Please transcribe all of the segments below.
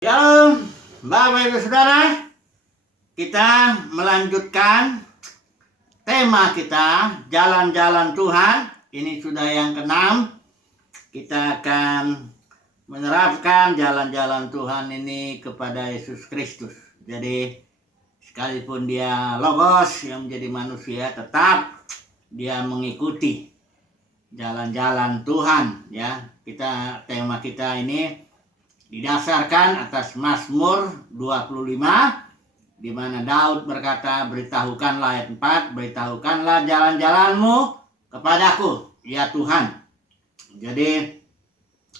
Shalom, Bapak Ibu Saudara. Kita melanjutkan tema kita, Jalan-Jalan Tuhan. Ini sudah yang ke-6. Kita akan menerapkan jalan-jalan Tuhan ini kepada Yesus Kristus. Jadi sekalipun dia Logos yang menjadi manusia, tetap dia mengikuti jalan-jalan Tuhan, ya. Tema kita ini didasarkan atas Mazmur 25, di mana Daud berkata, beritahukanlah ayat 4, beritahukanlah jalan-jalanmu kepadaku, ya Tuhan. Jadi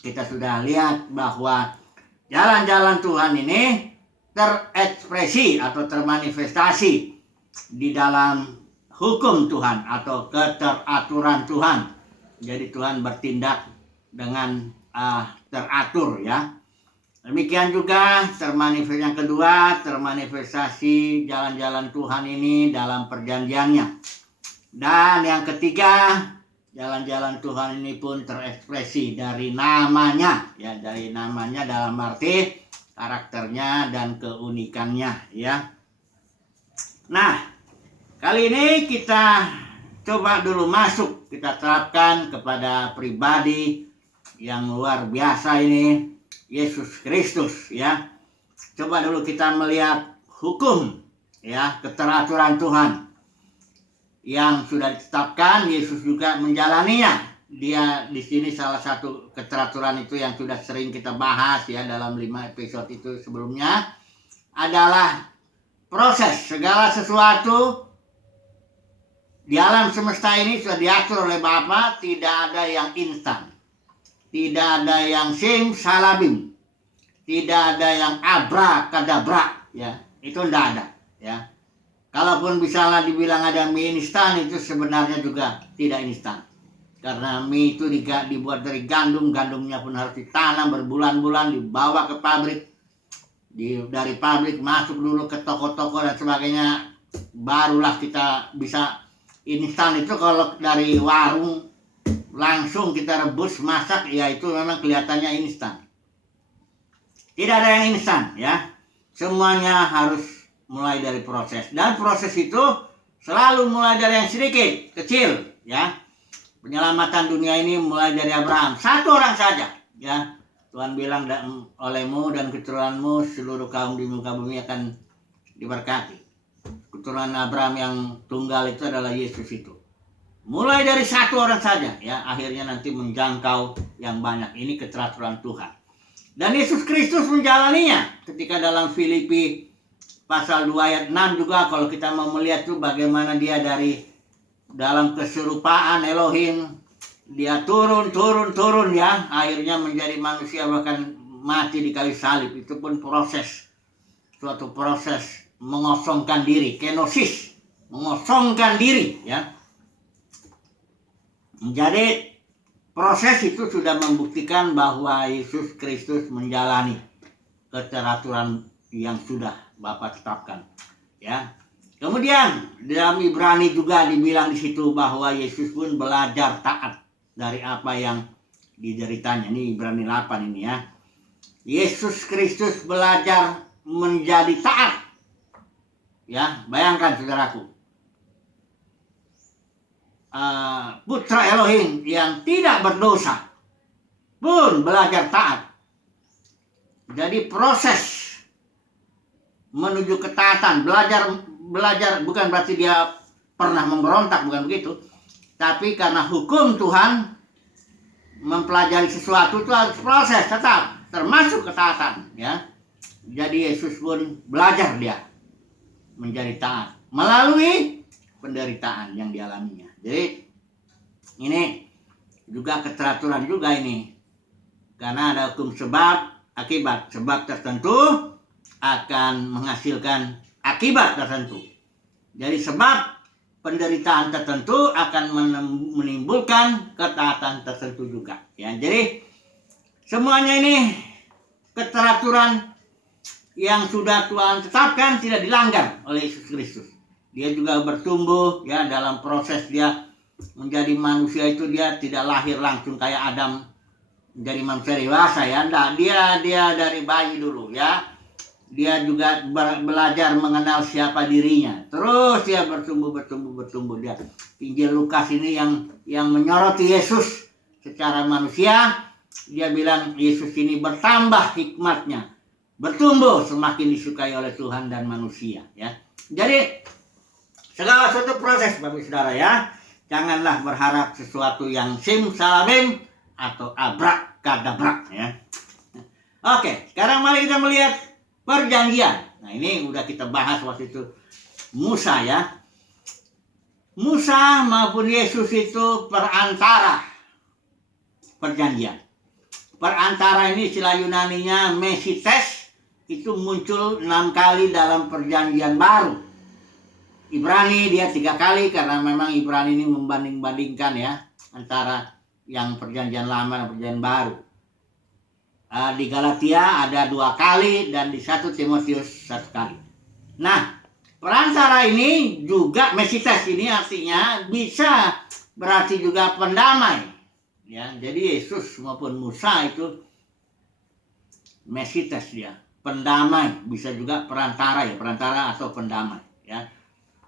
kita sudah lihat bahwa jalan-jalan Tuhan ini terekspresi atau termanifestasi di dalam hukum Tuhan atau keteraturan Tuhan. Jadi Tuhan bertindak dengan teratur, ya. Demikian juga yang kedua, termanifestasi jalan-jalan Tuhan ini dalam perjanjiannya. Dan yang ketiga, jalan-jalan Tuhan ini pun terekspresi dari namanya, ya, dari namanya dalam arti karakternya dan keunikannya, ya. Nah, kali ini kita coba dulu masuk, kita terapkan kepada pribadi yang luar biasa ini, Yesus Kristus, ya. Coba dulu kita melihat hukum, ya, keteraturan Tuhan yang sudah ditetapkan. Yesus juga menjalaninya. Dia di sini salah satu keteraturan itu yang sudah sering kita bahas, ya, dalam 5 episode itu sebelumnya, adalah proses. Segala sesuatu di alam semesta ini sudah diatur oleh Bapa, tidak ada yang instan. Tidak ada yang simsalabim, tidak ada yang abrakadabra, ya, itu tidak ada, ya. Kalaupun misalnya dibilang ada mie instan, itu sebenarnya juga tidak instan, karena mie itu dibuat dari gandum, gandumnya pun harus ditanam berbulan-bulan, dibawa ke pabrik, dari pabrik masuk dulu ke toko-toko dan sebagainya, barulah kita bisa instan. Itu kalau dari warung langsung kita rebus, masak, ya itu memang kelihatannya instan. Tidak ada yang instan, ya. Semuanya harus mulai dari proses. Dan proses itu selalu mulai dari yang sedikit, kecil, ya. Penyelamatan dunia ini mulai dari Abraham. Satu orang saja, ya. Tuhan bilang, olehmu dan keturunanmu seluruh kaum di muka bumi akan diberkati. Keturunan Abraham yang tunggal itu adalah Yesus itu. Mulai dari satu orang saja, ya, akhirnya nanti menjangkau yang banyak. Ini keteraturan Tuhan. Dan Yesus Kristus menjalaninya. Ketika dalam Filipi pasal 2 ayat 6 juga, kalau kita mau melihat tuh bagaimana dia dari dalam keserupaan Elohim, dia turun, ya, akhirnya menjadi manusia, bahkan mati di kayu salib. Itu pun proses, suatu proses mengosongkan diri, kenosis, mengosongkan diri, ya. Jadi proses itu sudah membuktikan bahwa Yesus Kristus menjalani keteraturan yang sudah Bapa tetapkan, ya. Kemudian dalam Ibrani juga dibilang di situ bahwa Yesus pun belajar taat dari apa yang dideritanya. Ini Ibrani 8 ini, ya. Yesus Kristus belajar menjadi taat, ya. Bayangkan saudaraku, putra Elohim yang tidak berdosa pun belajar taat. Jadi proses menuju ketaatan, belajar bukan berarti dia pernah memberontak, bukan begitu. Tapi karena hukum Tuhan, mempelajari sesuatu itu harus proses tetap, termasuk ketaatan, ya. Jadi Yesus pun belajar dia menjadi taat melalui penderitaan yang dialaminya. Jadi ini juga keteraturan juga ini, karena ada hukum sebab akibat. Sebab tertentu akan menghasilkan akibat tertentu. Jadi sebab penderitaan tertentu akan menimbulkan ketaatan tertentu juga, ya. Jadi semuanya ini keteraturan yang sudah Tuhan tetapkan, tidak dilanggar oleh Yesus Kristus. Dia juga bertumbuh, ya, dalam proses dia menjadi manusia itu. Dia tidak lahir langsung kayak Adam jadi manusia dewasa ya. Enggak, dia dari bayi dulu ya. Dia juga belajar mengenal siapa dirinya. Terus dia bertumbuh. Dia Injil Lukas ini yang menyoroti Yesus secara manusia. Dia bilang Yesus ini bertambah hikmatnya, bertumbuh semakin disukai oleh Tuhan dan manusia ya. Jadi segala sesuatu proses Bapak Saudara ya. Janganlah berharap sesuatu yang simsalabim atau abrak-kadabrak ya. Oke, sekarang mari kita melihat perjanjian. Nah, ini udah kita bahas waktu itu Musa ya. Musa maupun Yesus itu perantara perjanjian. Perantara ini istilah Yunaninya mesites, itu muncul 6 kali dalam perjanjian baru. Ibrani dia 3 kali karena memang Ibrani ini membanding-bandingkan ya antara yang perjanjian lama dan perjanjian baru. Di Galatia ada 2 kali dan di 1 Timotius 1 kali. Nah, perantara ini juga mesites, ini artinya bisa berarti juga pendamai. Ya, jadi Yesus maupun Musa itu mesites dia, pendamai, bisa juga perantara ya, perantara atau pendamai ya.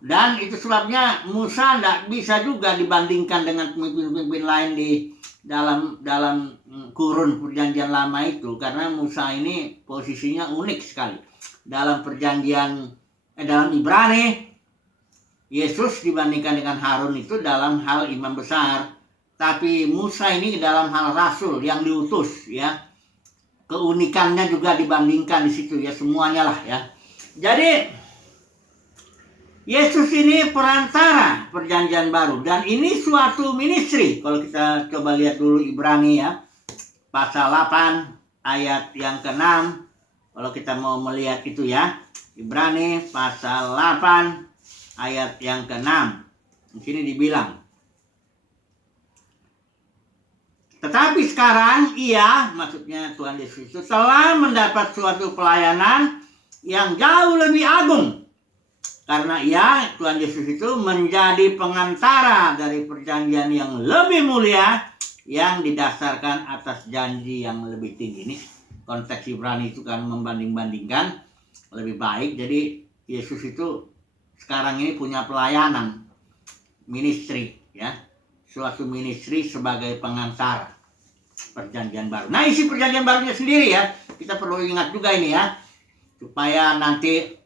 Dan itu sebabnya Musa tidak bisa juga dibandingkan dengan pemimpin-pemimpin lain di dalam kurun perjanjian lama itu, karena Musa ini posisinya unik sekali. Dalam dalam Ibrani, Yesus dibandingkan dengan Harun itu dalam hal imam besar, tapi Musa ini dalam hal rasul yang diutus ya. Keunikannya juga dibandingkan di situ ya, semuanya lah ya. Jadi Yesus ini perantara perjanjian baru dan ini suatu ministry. Kalau kita coba lihat dulu Ibrani ya, pasal 8 ayat yang ke-6. Kalau kita mau melihat itu ya, Ibrani pasal 8 ayat yang ke-6. Di sini dibilang, tetapi sekarang ia, maksudnya Tuhan Yesus itu, telah mendapat suatu pelayanan yang jauh lebih agung. Karena Tuhan Yesus itu menjadi pengantara dari perjanjian yang lebih mulia yang didasarkan atas janji yang lebih tinggi. Ini konteks Ibrani itu kan membanding-bandingkan lebih baik. Jadi Yesus itu sekarang ini punya pelayanan, ministry ya, suatu ministry sebagai pengantara perjanjian baru. Nah, isi perjanjian barunya sendiri ya, kita perlu ingat juga ini ya, supaya nanti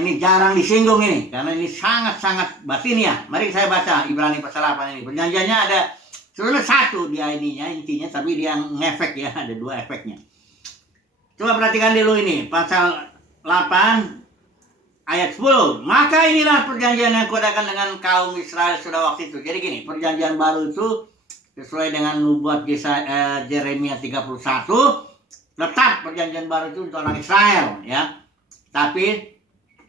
ini jarang disinggung ini, karena ini sangat-sangat batin ya. Mari saya baca Ibrani pasal 8 ini. Perjanjiannya ada sebenarnya 1 dia intinya, tapi dia ngefek ya, ada 2 efeknya. Coba perhatikan dulu ini, pasal 8 ayat 10. Maka inilah perjanjian yang kuadakan dengan kaum Israel sudah waktu itu. Jadi gini, perjanjian baru itu sesuai dengan nubuat Yeremia 31, tetap perjanjian baru itu untuk orang Israel ya. Tapi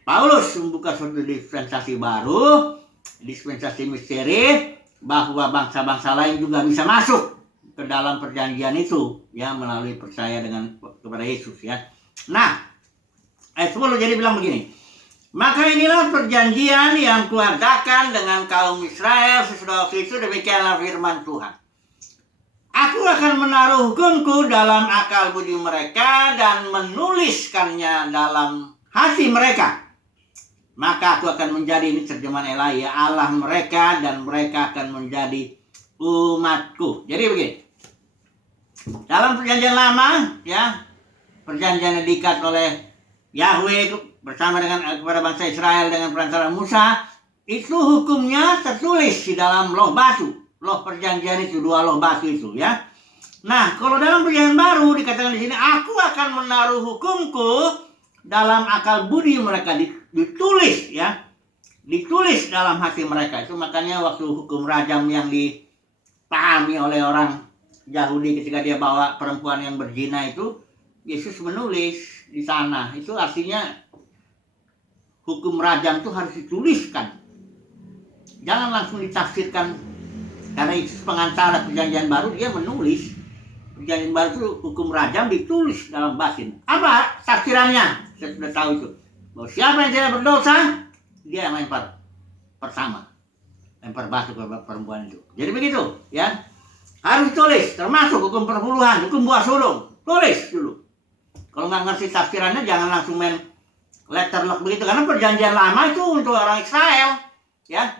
Paulus membuka suatu dispensasi baru, dispensasi misteri, bahwa bangsa-bangsa lain juga bisa masuk ke dalam perjanjian itu ya, melalui percaya kepada Yesus ya. Nah, ayat 10 jadi bilang begini, maka inilah perjanjian yang kuadakan dengan kaum Israel sesudah waktu itu, demikianlah firman Tuhan. Aku akan menaruh hukumku dalam akal budi mereka dan menuliskannya dalam hati mereka. Maka aku akan menjadi, ini terjemahan Elahi ya, Allah mereka, dan mereka akan menjadi umatku. Jadi begini, dalam perjanjian lama ya, perjanjian yang diikat oleh Yahweh bersama dengan kepada bangsa Israel dengan perantara Musa, itu hukumnya tertulis di dalam loh batu. Loh perjanjian itu, 2 loh batu itu ya. Nah, kalau dalam perjanjian baru dikatakan di sini, aku akan menaruh hukumku dalam akal budi mereka, ditulis ya, ditulis dalam hati mereka. Itu makanya waktu hukum rajam yang dipahami oleh orang Yahudi ketika dia bawa perempuan yang berzina itu, Yesus menulis di sana. Itu artinya hukum rajam itu harus dituliskan, jangan langsung ditafsirkan. Karena Yesus pengantara perjanjian baru, dia menulis. Perjanjian baru itu hukum rajam ditulis dalam batin. Apa tafsirannya? Saya sudah tahu itu. Bahwa siapa yang tidak berdosa, dia yang lempar pertama, lempar batu ke perempuan itu. Jadi begitu ya. Harus tulis, termasuk hukum perpuluhan, hukum buah sulung. Tulis dulu. Kalau nggak ngerti tafsirannya jangan langsung main letterlock begitu, karena perjanjian lama itu untuk orang Israel, ya.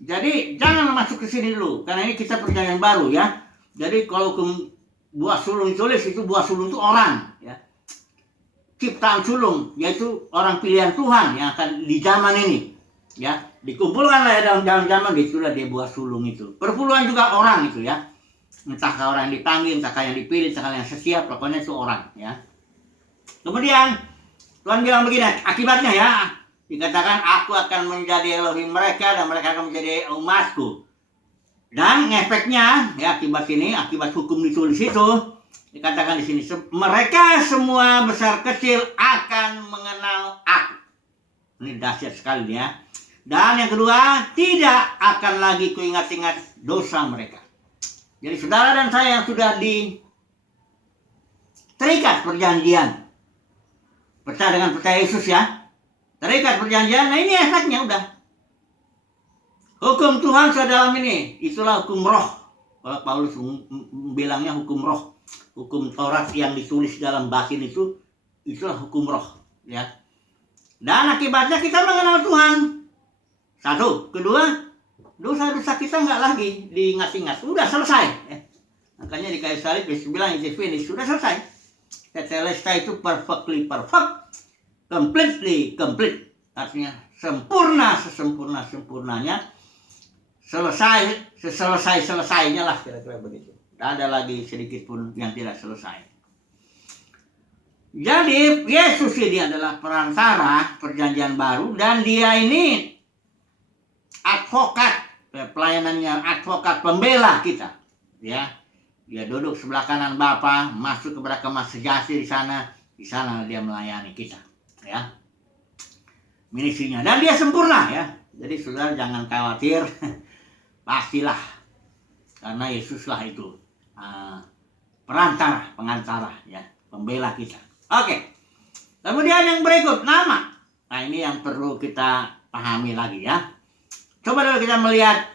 Jadi jangan masuk ke sini dulu, karena ini kita perjanjian baru, ya. Jadi kalau hukum buah sulung ditulis, itu buah sulung itu orang, ya. Ciptaan sulung, yaitu orang pilihan Tuhan yang akan di zaman ini, ya. Dikumpulkanlah dalam zaman itulah dia buah sulung itu. Perpuluhan juga orang itu, ya. Entahkah orang yang dipanggil, entahkah yang dipilih, entahkah yang setia, pokoknya itu orang, ya. Kemudian Tuhan bilang begini, akibatnya, ya, dikatakan aku akan menjadi Elohim mereka dan mereka akan menjadi umatku. Dan efeknya, ya, akibat ini, akibat hukum ditulis itu, dikatakan di sini, mereka semua besar kecil akan mengenal aku. Ini dahsyat sekali, ya. Dan yang kedua, tidak akan lagi kuingat-ingat dosa mereka. Jadi saudara dan saya yang sudah terikat perjanjian, percaya Yesus, ya, terikat perjanjian, nah ini efeknya udah. Hukum Tuhan sudah dalam ini, itulah hukum roh. Kalau Paulus bilangnya hukum roh, hukum Taurat yang ditulis dalam batin itu, itulah hukum roh, ya. Dan akibatnya kita mengenal Tuhan. Satu, kedua, dosa-dosa kita nggak lagi diingat-ingat, sudah selesai. Makanya di kayu salib Yesus bilang it is finished, sudah selesai. Tetelestai itu perfectly perfect, completely complete, artinya sempurna sesempurnanya, selesainya lah, kira-kira begitu. Tidak ada lagi sedikit pun yang tidak selesai. Jadi Yesus ini adalah perantara perjanjian baru, dan dia ini advokat, pelayanannya advokat pembela kita, ya. Dia duduk sebelah kanan Bapa, masuk kepada kemah sejati di sana dia melayani kita, ya. Misinya, dan dia sempurna, ya. Jadi saudara jangan khawatir, pastilah, karena Yesuslah itu pengantara, ya, pembela kita. Oke. Kemudian yang berikut, nama. Nah, ini yang perlu kita pahami lagi, ya. Coba dulu kita melihat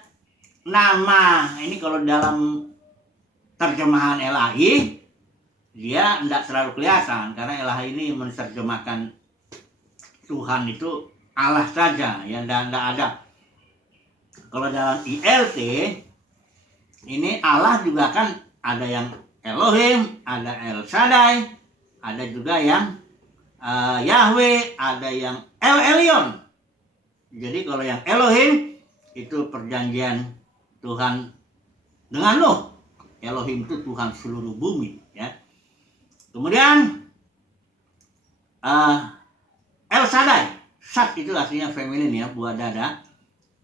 nama. Ini kalau dalam terjemahan LAI, dia tidak terlalu kelihatan, karena LAI ini menerjemahkan Tuhan itu Allah saja, ya, dan tidak ada. Kalau dalam ILT, ini Allah juga kan ada yang Elohim, ada El Shaddai, ada juga yang Yahweh, ada yang El Elyon. Jadi kalau yang Elohim itu perjanjian Tuhan dengan Nuh. Elohim itu Tuhan seluruh bumi, ya. Kemudian El Shaddai, Shad itu artinya feminin, ya, buah dada.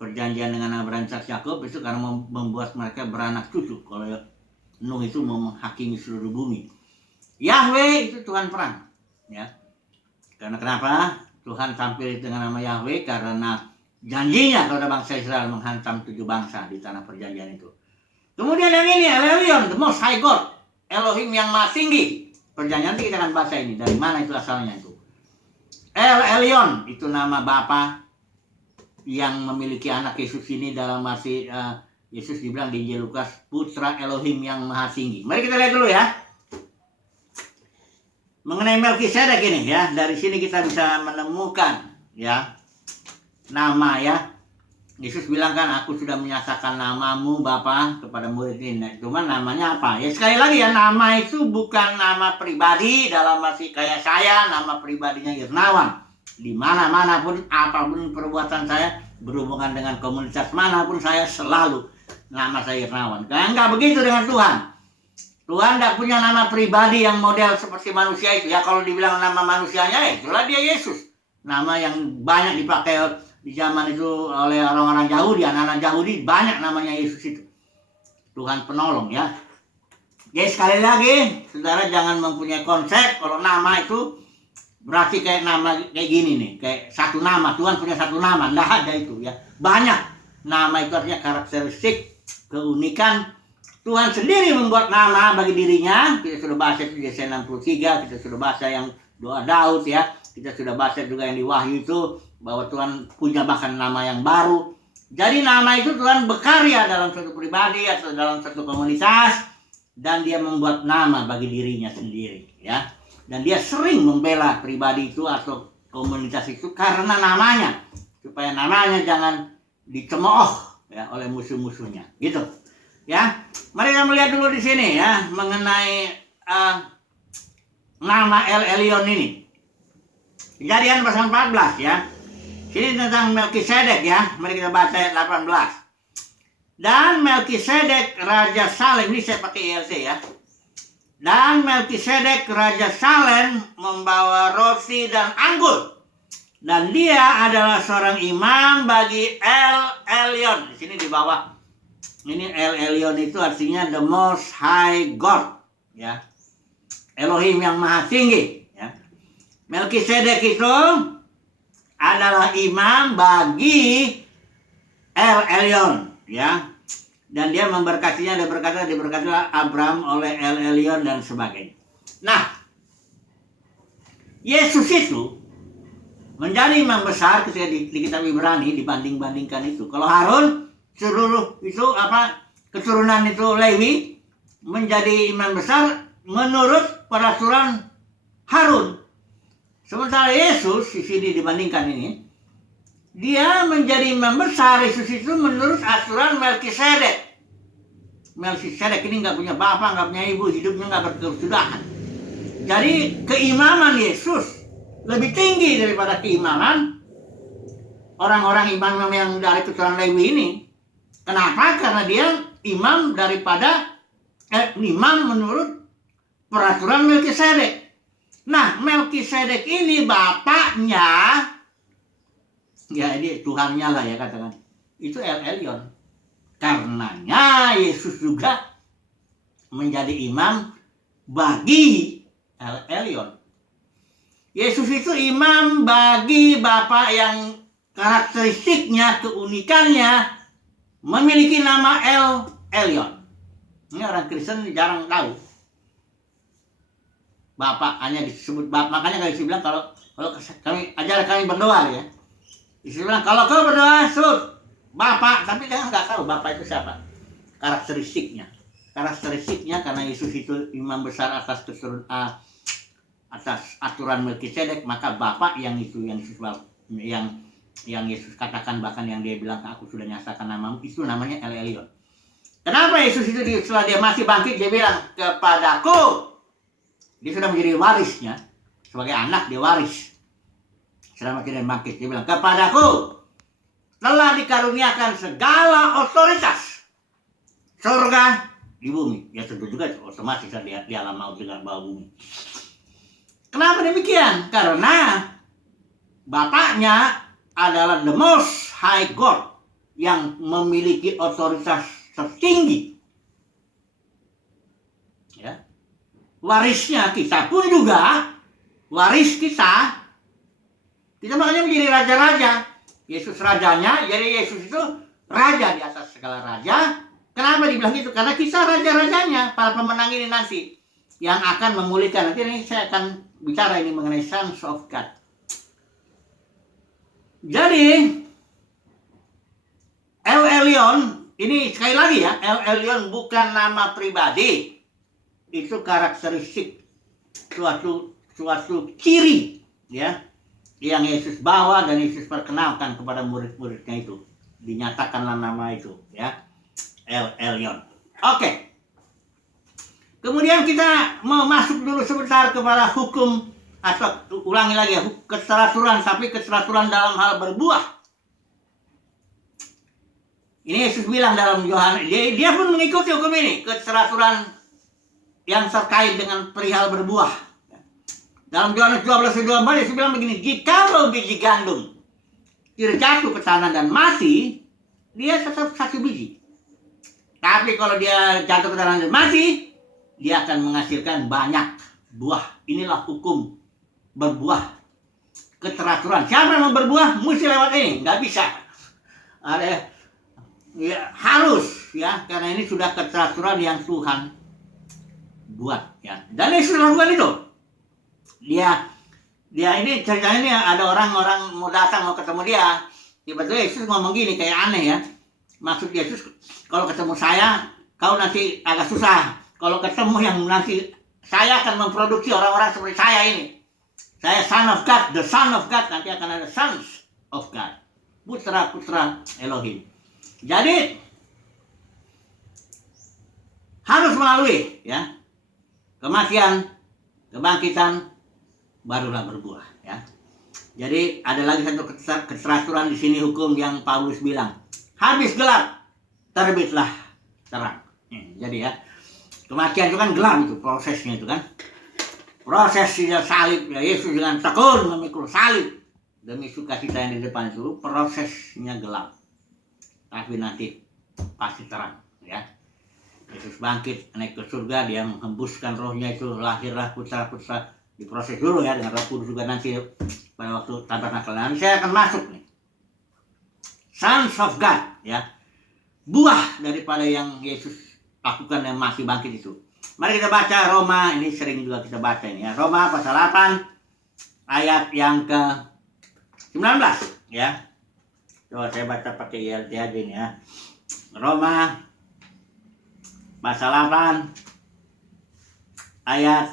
Perjanjian dengan Abraham, Ishak, Yakub itu karena membuat mereka beranak cucu. Kalau Nuh itu menghakimi seluruh bumi. Yahweh itu Tuhan perang, ya. Karena kenapa Tuhan tampil dengan nama Yahweh? Karena janjinya kepada bangsa Israel menghantam 7 bangsa di tanah perjanjian itu. Kemudian yang ini, El Elyon, the most high God, Elohim yang maha tinggi. Perjanjian nanti kita akan baca ini, dari mana itu asalnya itu. El Elyon, itu nama Bapa yang memiliki anak Yesus ini, dalam arti Yesus dibilang di Injil Lukas, putra Elohim yang maha tinggi. Mari kita lihat dulu, ya. Mengenai Melkisedek ini, ya, dari sini kita bisa menemukan, ya, nama, ya. Yesus bilang kan, aku sudah menyatakan namamu Bapa kepada murid ini. Cuma namanya apa? Ya sekali lagi, ya, nama itu bukan nama pribadi dalam arti kayak saya, nama pribadinya Irnawan. Di mana-mana pun, apapun perbuatan saya, berhubungan dengan komunitas manapun saya, selalu nama saya Irnawan. Enggak begitu dengan Tuhan. Tuhan tidak punya nama pribadi yang model seperti manusia itu. Ya kalau dibilang nama manusianya, itulah dia Yesus. Nama yang banyak dipakai di zaman itu oleh orang-orang Yahudi, anak-anak Yahudi, banyak namanya Yesus itu. Tuhan penolong, ya. Jadi sekali lagi, saudara jangan mempunyai konsep kalau nama itu berarti kayak nama kayak gini nih, kayak satu nama. Tuhan punya satu nama, enggak ada itu, ya. Banyak nama itu artinya karakteristik, keunikan. Tuhan sendiri membuat nama bagi dirinya. Kita sudah bahas itu di Yesaya 63, kita sudah bahas yang doa Daud, ya. Kita sudah bahas juga yang di Wahyu itu, bahwa Tuhan punya bahkan nama yang baru. Jadi nama itu Tuhan berkarya dalam suatu pribadi atau dalam suatu komunitas, dan dia membuat nama bagi dirinya sendiri, ya. Dan dia sering membela pribadi itu atau komunitas itu karena namanya, supaya namanya jangan dicemooh ya oleh musuh-musuhnya, gitu. Ya, mari kita melihat dulu di sini ya mengenai nama El Elyon ini. Kejadian pasal 14 ya. Ini tentang Melkisedek ya. Mari kita baca ayat 18. Dan Melkisedek Raja Salem, ini saya pakai ILC ya. Dan Melkisedek Raja Salem membawa roti dan anggur. Dan dia adalah seorang imam bagi El Elyon. Di sini di bawah. Ini El Elyon itu artinya the most high God. Ya. Elohim yang maha tinggi. Ya. Melkisedek itu adalah imam bagi El Elyon, ya. Dan dia memberkatinya, dia diberkatilah Abraham oleh El Elyon dan sebagainya. Nah, Yesus itu menjadi imam besar ketika di kitab Ibrani dibanding-bandingkan itu. Kalau Harun seluruh itu keturunan itu Lewi menjadi imam besar menurut peraturan Harun. Sementara Yesus di sini dibandingkan ini, dia menjadi imam besar Yesus itu menurut aturan Melkisedek. Melkisedek ini nggak punya bapak, nggak punya ibu, hidupnya nggak berkesudahan. Jadi keimaman Yesus lebih tinggi daripada keimaman orang-orang imam yang dari keturunan Lewi ini. Kenapa? Karena dia imam imam menurut peraturan Melkisedek. Nah, Melkisedek ini bapaknya, ya ini Tuhannya lah ya katakan, itu El Elyon. Karenanya Yesus juga menjadi imam bagi El Elyon. Yesus itu imam bagi bapak yang karakteristiknya, keunikannya memiliki nama El Elyon. Ini orang Kristen jarang tahu. Bapak hanya disebut bapak, makanya kalau bilang kalau kami berdoa ya. Yesus bilang kalau kau berdoa sebut bapak, tapi dia nggak tahu bapak itu siapa. Karakteristiknya karena Yesus itu imam besar atas aturan Melkisedek, maka bapak yang itu yang Yesus katakan, bahkan yang dia bilang aku sudah nyatakan namamu, itu namanya El Elyon. Kenapa Yesus itu setelah dia masih bangkit dia bilang kepadaku, dia sudah menjadi warisnya, sebagai anak dia waris. Selama dia bangkit, dia bilang, kepadaku telah dikaruniakan segala otoritas surga di bumi. Ya tentu juga otomatis di alam maut dengan bawah bumi. Kenapa demikian? Karena bapaknya adalah the most high God yang memiliki otoritas tertinggi. Ya. Warisnya kita pun juga waris kita makanya menjadi raja-raja. Yesus rajanya, jadi Yesus itu raja di atas segala raja. Kenapa dibilang gitu? Karena kita raja-rajanya, para pemenang ini nanti yang akan memulihkan. Nanti ini saya akan bicara ini mengenai Sons of God. Jadi El Elyon ini sekali lagi ya, El Elyon bukan nama pribadi. Itu karakteristik suatu ciri ya yang Yesus bawa dan Yesus perkenalkan kepada murid-muridnya itu. Dinyatakanlah nama itu ya, El Elyon. Oke. Kemudian kita mau masuk dulu sebentar kepada hukum, atau ulangi lagi ya, keteraturan, tapi keteraturan dalam hal berbuah. Ini Yesus bilang dalam Yohanes, dia pun mengikuti hukum ini, keteraturan yang terkait dengan perihal berbuah. Dalam Yohanes 12:24 Yesus bilang begini, jikalau biji gandum jatuh ke tanah dan mati, dia tetap satu biji. Tapi kalau dia jatuh ke tanah dan mati, dia akan menghasilkan banyak buah. Inilah hukum berbuah, keteraturan. Siapa yang mau berbuah mesti lewat ini, nggak bisa. Ada ya, harus ya, karena ini sudah keteraturan yang Tuhan buat ya. Dan Yesus lakukan itu. Dia ini ceritanya ini ada orang mau datang mau ketemu dia, Tiba-tiba Yesus ngomong gini, kayak aneh ya. Maksud Yesus, kalau ketemu saya, kau nanti agak susah. Kalau ketemu yang nanti saya akan memproduksi orang-orang seperti saya ini. Saya son of God, the son of God. Nanti akan ada sons of God. Putra-putra Elohim. Jadi, harus melalui ya kematian, kebangkitan, barulah berbuah ya. Jadi ada lagi satu keteraturan di sini hukum yang Paulus bilang. Habis gelap, terbitlah terang. Jadi ya, kematian itu kan gelap itu prosesnya itu kan. Prosesnya salib ya, Yesus dengan tekun memikul salib demi sukacita yang di depan itu, prosesnya gelap. Tapi nanti pasti terang ya. Yesus bangkit naik ke surga, dia menghembuskan rohnya itu, lahirlah putra-putra, diproses dulu ya dengan Roh Kudus juga nanti pada waktu tabernakel. Nanti saya akan masuk nih. Sons of God ya, buah daripada yang Yesus lakukan yang masih bangkit itu. Mari kita baca Roma, ini sering juga kita baca ini ya. Roma pasal 8 ayat yang ke 19 ya. Coba saya baca pakai ILT aja ini ya. Roma pasal 8 ayat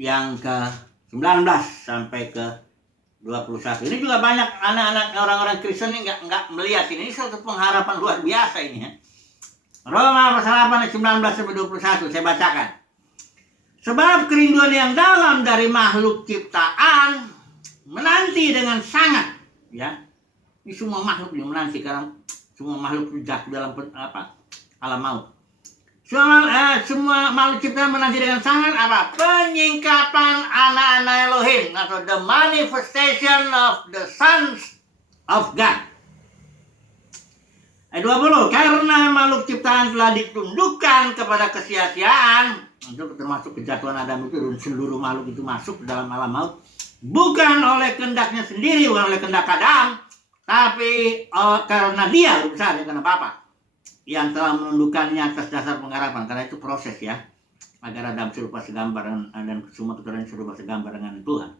yang ke 19 sampai ke 21. Ini juga banyak anak-anak orang-orang Kristen ini nggak melihat ini. Ini suatu pengharapan luar biasa ini ya. Roma pasal 8 ayat 19 sampai 21 saya bacakan. Sebab kerinduan yang dalam dari makhluk ciptaan menanti dengan sangat ya. Ini semua makhluk yang menanti karena semua makhluk jatuh dalam alam maut. Semua makhluk ciptaan menanti dengan sangat apa? Penyingkapan anak-anak Elohim atau the manifestation of the sons of God. Ayat 20, karena makhluk ciptaan telah ditundukkan kepada kesia-siaan, itu termasuk kejatuhan Adam itu, dan seluruh makhluk itu masuk ke dalam alam maut, bukan oleh kehendaknya sendiri, bukan oleh kehendak Adam, tapi karena dia, besar karena Bapa yang telah menundukkannya atas dasar pengharapan. Karena itu proses ya, agar Adam serupa segambar dan semua keturunan serupa segambar dengan Tuhan.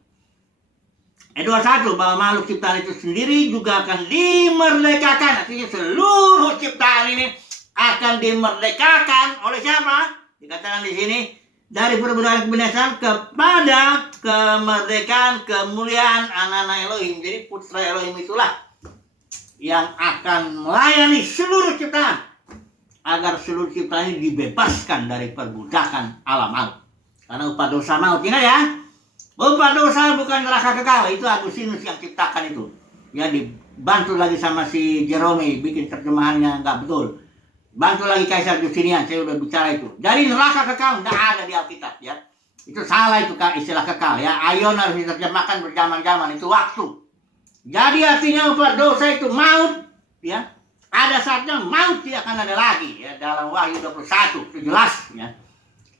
Ayat 21, bahwa makhluk ciptaan itu sendiri juga akan dimerdekakan. Artinya seluruh ciptaan ini akan dimerdekakan oleh siapa? Dikatakan di sini, dari perbudakan kebinasaan kepada kemerdekaan kemuliaan anak-anak Elohim. Jadi putra Elohim itulah yang akan melayani seluruh ciptaan, agar seluruh ciptaan ini dibebaskan dari perbudakan alam maut. Karena upah dosa maut, ingat ya, upah dosa bukan neraka kekal. Itu Agustinus yang ciptakan itu. Ya, dibantu lagi sama si Jerome bikin terjemahannya nggak betul. Bantu lagi Kaisar Justinian, saya udah bicara itu. Jadi neraka kekal nggak ada di Alkitab ya. Itu salah itu istilah kekal ya. Aion harus diterjemahkan berjaman-jaman, itu waktu. Jadi artinya upah dosa itu maut ya. Ada saatnya maut tidak akan ada lagi ya, dalam Wahyu 21 itu jelas ya.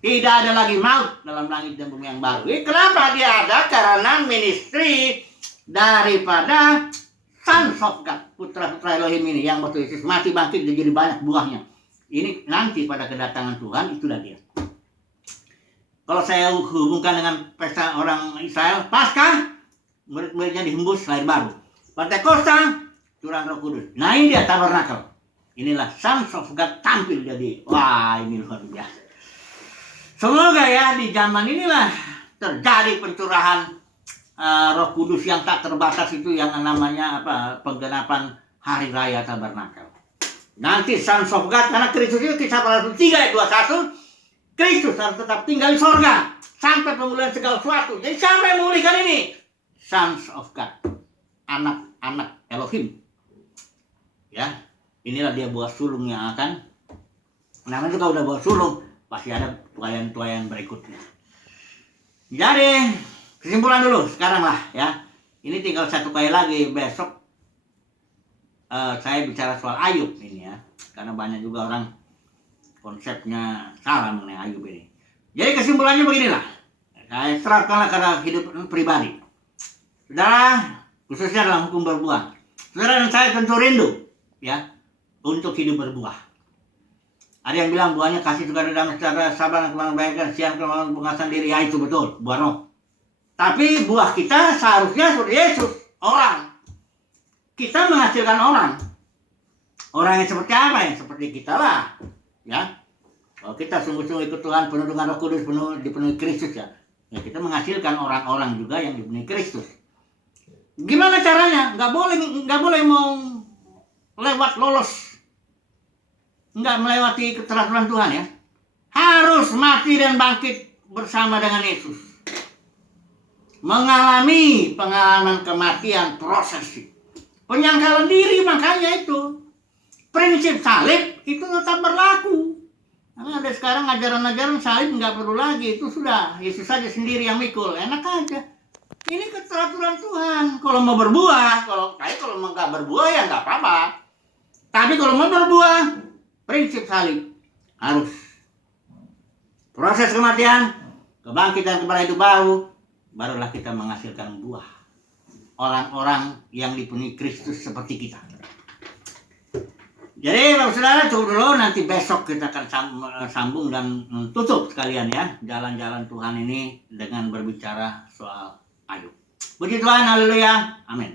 Tidak ada lagi maut dalam langit dan bumi yang baru. Kenapa dia ada? Karena ministry daripada Sons of God, putra-putra Elohim ini yang waktu Yesus mati bangkit jadi banyak buahnya. Ini nanti pada kedatangan Tuhan itulah dia. Kalau saya hubungkan dengan pesta orang Israel, Paskah, murid-muridnya dihembus lahir baru. Pentekosta, curang Roh Kudus. Nah ini dia tabernakel. Inilah Sons of God tampil jadi. Wah ini luar biasa. Semoga ya di zaman inilah terjadi pencurahan Roh Kudus yang tak terbatas itu, yang namanya penggenapan hari raya tabernakel. Nanti Sons of God, karena Kristus itu Kisah Para Rasul 3 ayat 21, Kristus harus tetap tinggal di sorga sampai pemulihan segala sesuatu. Jadi sampai memulihkan ini Sons of God, anak-anak Elohim. Ya, inilah dia buah sulung yang akan. Namanya juga udah buah sulung, pasti ada tuayan-tuayan berikutnya. Jadi kesimpulan dulu sekarang lah ya. Ini tinggal satu kali lagi besok saya bicara soal Ayub ini ya. Karena banyak juga orang konsepnya salah mengenai Ayub ini. Jadi kesimpulannya beginilah. Saya terapkanlah karena hidup pribadi. Saudara, khususnya dalam hukum berbuah. Saudara dan saya tentu rindu ya untuk hidup berbuah. Ada yang bilang buahnya kasih suka damai sejahtera sabar dan kebaikan, siang kemauan pengasahan diri. Ya itu betul, buah roh. Tapi buah kita seharusnya seperti Yesus, orang kita menghasilkan orang. Orang yang seperti apa? Yang seperti kita lah. Ya. Kalau kita sungguh-sungguh ikut Tuhan, penuh dengan Roh Kudus, dipenuhi Kristus ya. Ya kita menghasilkan orang-orang juga yang dipenuhi Kristus. Gimana caranya? Nggak boleh mau lewat lolos. Nggak melewati keteraturan Tuhan ya. Harus mati dan bangkit bersama dengan Yesus. Mengalami pengalaman kematian, proses. Penyangkalan diri, makanya itu. Prinsip salib itu tetap berlaku. Karena ada sekarang ajaran-ajaran salib nggak perlu lagi. Itu sudah, Yesus saja sendiri yang mikul. Enak aja. Ini keteraturan Tuhan. Kalau mau berbuah, kalau nggak berbuah ya nggak apa-apa. Tapi kalau mau berbuah, prinsip salib harus. Proses kematian, kebangkitan kepada hidup baru, barulah kita menghasilkan buah. Orang-orang yang dipenuhi Kristus seperti kita. Jadi Bapak Saudara cukup dulu, nanti besok kita akan sambung dan tutup sekalian ya jalan-jalan Tuhan ini dengan berbicara soal Ayub. Puji Tuhan, haleluya, amin.